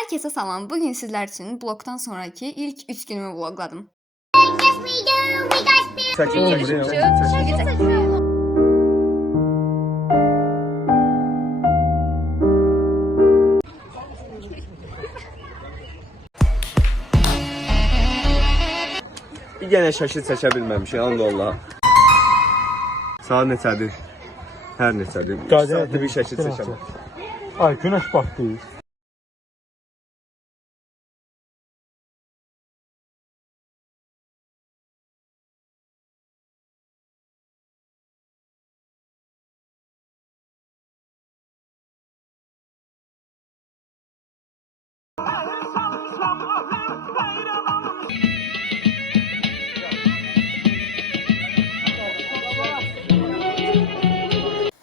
Herkese salam. Bugün sizler için bloktan sonraki ilk 3 günümü vlogladım. Yenə şəkil çəkə bilməmişik, and Allah. Saat neçədir? Hər neçədir? 2 saatdır bir şəkil çəkəm. Ay, günəş batdı.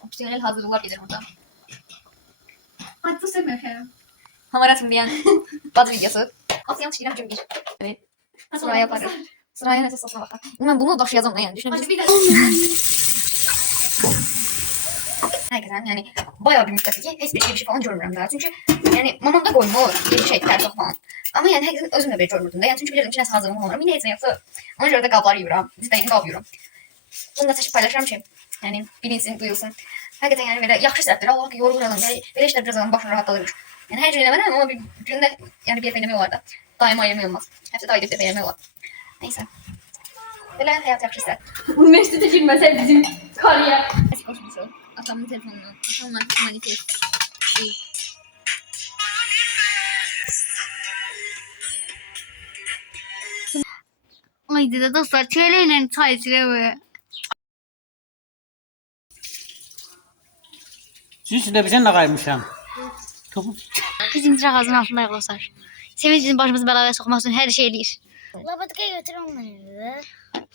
Opsiyonel hazırlıklar gelir burada. Ay bu sevmiyorum. Hamaratım diyen bad videosu. Aslında yanlış girəm çünkü bir. Evet. Sıraya yaparım. Sıraya nəsə sosuna baxar. Ben bunu daşıyacağım da yani düşünebilirsin. Bir de Hakikaten yani bayağı bir müddətdir ki heç bir şey falan görmürəm daha. Çünkü yani mamam da qoymur bir şey tərcih falan. Ama yani hakikaten özüm də bir görmürdüm də. Yani çünkü bilirdim ki nəsə hazırlığım olmuram. Yine heç nə yoxsa ona görə də qablar yuyuram. Dizdən qab yuyuram. Bunu da çəkib paylaşıram ki yani bilinsin, duyulsun. Hakikaten yani böyle yaxşı hissətdir. Allah yorulur adam. Belə işlər biraz adamın başını rahatladırır. Yani her gün eləmərəm ama bir gündə yani bir dəfə eləmək olar da. Daima eləmək olmaz. Həftədə ayda bir dəfə eləmək olar. Neyse. Belə həyat yaxşı hissət. bu meşrute girmese bizim kariyer. Atamın telefonunu. Atamın manifest. Ay dede dostlar çeyleğiyle çay içiyor. Sizin için de bir şey ne kaymışam? Topu. Bizim ağzının altında yaklaşar. Sevinç için başımızı belaya sokmak için her şey eləyir. Lapatkaya götür onları.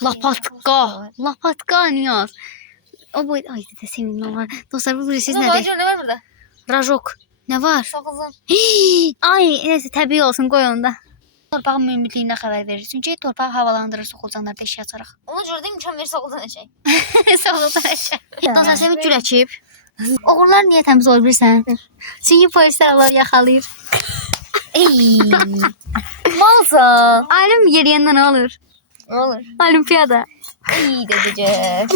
Lapatka. Lapatka Niyaz. O boy... Ay dede sevindim ama. Dostlar bu siz Ne var? nedir? Ne var burada? Rajok. Ne var? Sakızın. Ay neyse təbii olsun qoy onu da. Torpağın mühümlüklüyündən xəbər verir. Çünki torpağı havalandırır soxulcanlarda eşya açaraq. Onu gördüğüm mükemmel sakızın eşeği. Soxulcan eşya. Dostlar Sevinç gül əkib. Oğurlar niyə təmiz olur bilirsən? Çünki polislər onları yaxalayır. Ey. Malsan. Alim yeriyəndə nə olur? Ne olur? Olimpiyada. İyi dedece.